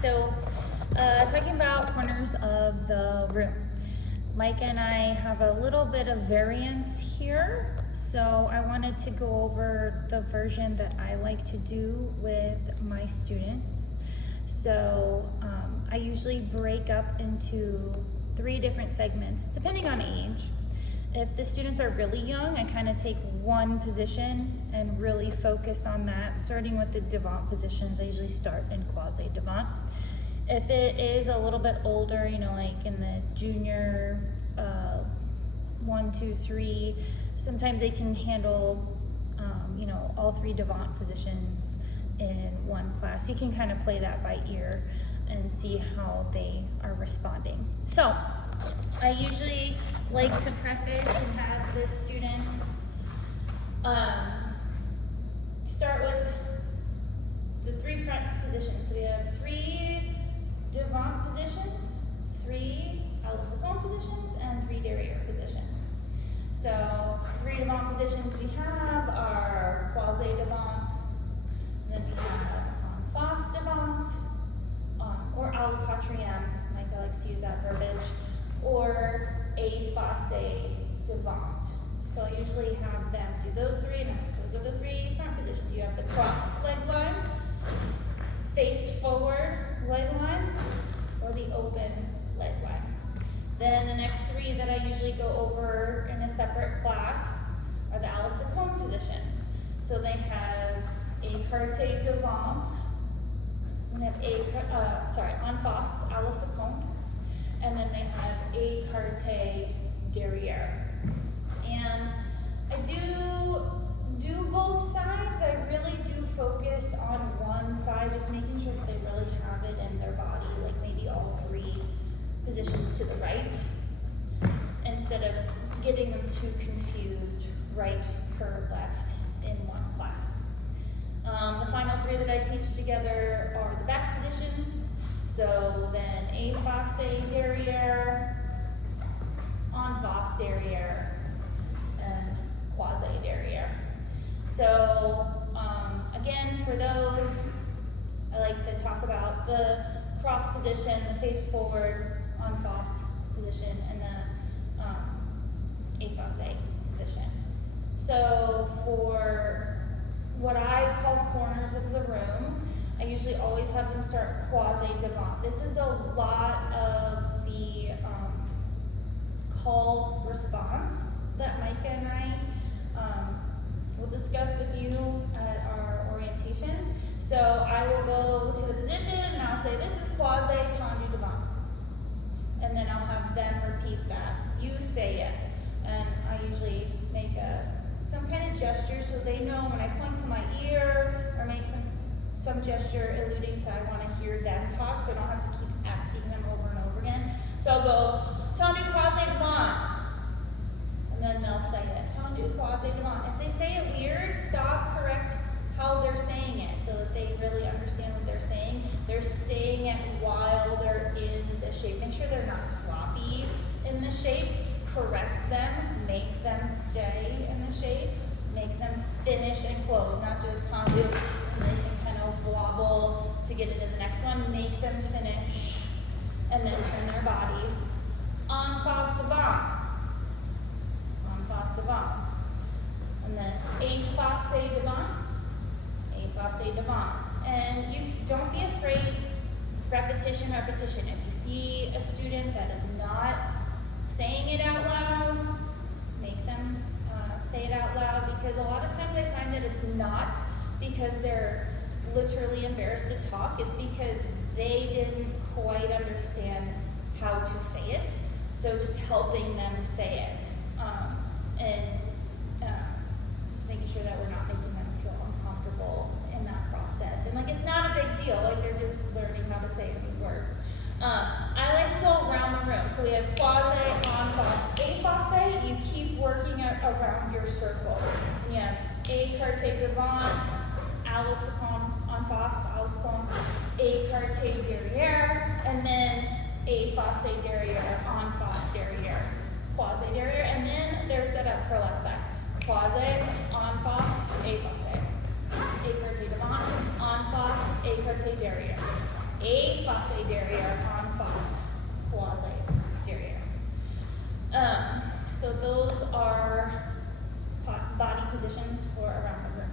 So talking about corners of the room. Mike and I have a little bit of variance here, so I wanted to go over the version that I like to do with my students. So I usually break up into 3 different segments, depending on age. If the students are really young, I kind of take one position and really focus on that, starting with the Devant positions. I usually start in Croisé Devant. If it is a little bit older, you know, like in the junior 1, 2, 3, sometimes they can handle, you know, all 3 Devant positions in one class. You can kind of play that by ear and see how they are responding. So I usually like to preface and have the students start with the 3 front positions. So we have 3 Devant positions, 3 seconde positions, and 3 Derrièrre positions. So 3 Devant positions we have are Croisé Devant, and then we have Effacé Devant, or Écarté, Micah likes to use that verbiage, or Effacé Devant. So I usually have them do those 3, and those are the 3 front positions. You have the crossed leg line, face forward leg line, or the open leg line. Then the next 3 that I usually go over in a separate class are the seconde positions. So they have Écarté Devant, and they have en face seconde, and then they have Écarté Derrièrre. And I do both sides. I really do focus on one side, just making sure that they really have it in their body, like maybe all 3 positions to the right, instead of getting them too confused, right per left in one class. The final 3 that I teach together are the back positions. So then Effacé Derrièrre, en face Derrièrre, and Croisé Derrièrre. So again, for those, I like to talk about the cross position, the face forward, en face position, and the Effacé position. So for what I call corners of the room, I usually always have them start Croisé Devant. This is a lot of the call response that Micah and I will discuss with you at our orientation. So I will go to the position and I'll say, this is Croisé tendu Devant. And then I'll have them repeat that. You say it. And I usually make some kind of gesture so they know when I point to my ear or make some gesture alluding to I want to hear them talk, so I don't have to keep asking them over and over again. So I'll go, tendu Croisé Devant. And then they'll say it, tendu Croisé Devant. If they say it weird, stop, correct how they're saying it so that they really understand what they're saying. They're saying it while they're in the shape. Make sure they're not sloppy in the shape. Correct them, make them stay in the shape, make them finish and close, not just tendu and they can kind of wobble to get into the next one. Make them finish and then turn their body. En face Devant. En face Devant. And then Effacé Devant. Effacé Devant. And you don't be afraid, repetition. If you see a student that is not saying it out loud, make them say it out loud, because a lot of times I find that it's not because they're literally embarrassed to talk, it's because they didn't quite understand how to say it. So just helping them say it, and just making sure that we're not making them feel uncomfortable in that process. And like, it's not a big deal, like they're just learning how to say a new word. I like to go around the room. So we have Croisé, en face, Effacé. You keep working around your circle. You have Écarté Devant, seconde, en face, seconde, Écarté Derrière, and then Effacé Derrière, en face Derrière, Croisé Derrière, and then they're set up for left side. Croisé, en face, Effacé. Écarté Devant, en face, Écarté Derrière. Effacé, derrière, en face, croisé, derrière. So those are body positions for around the room.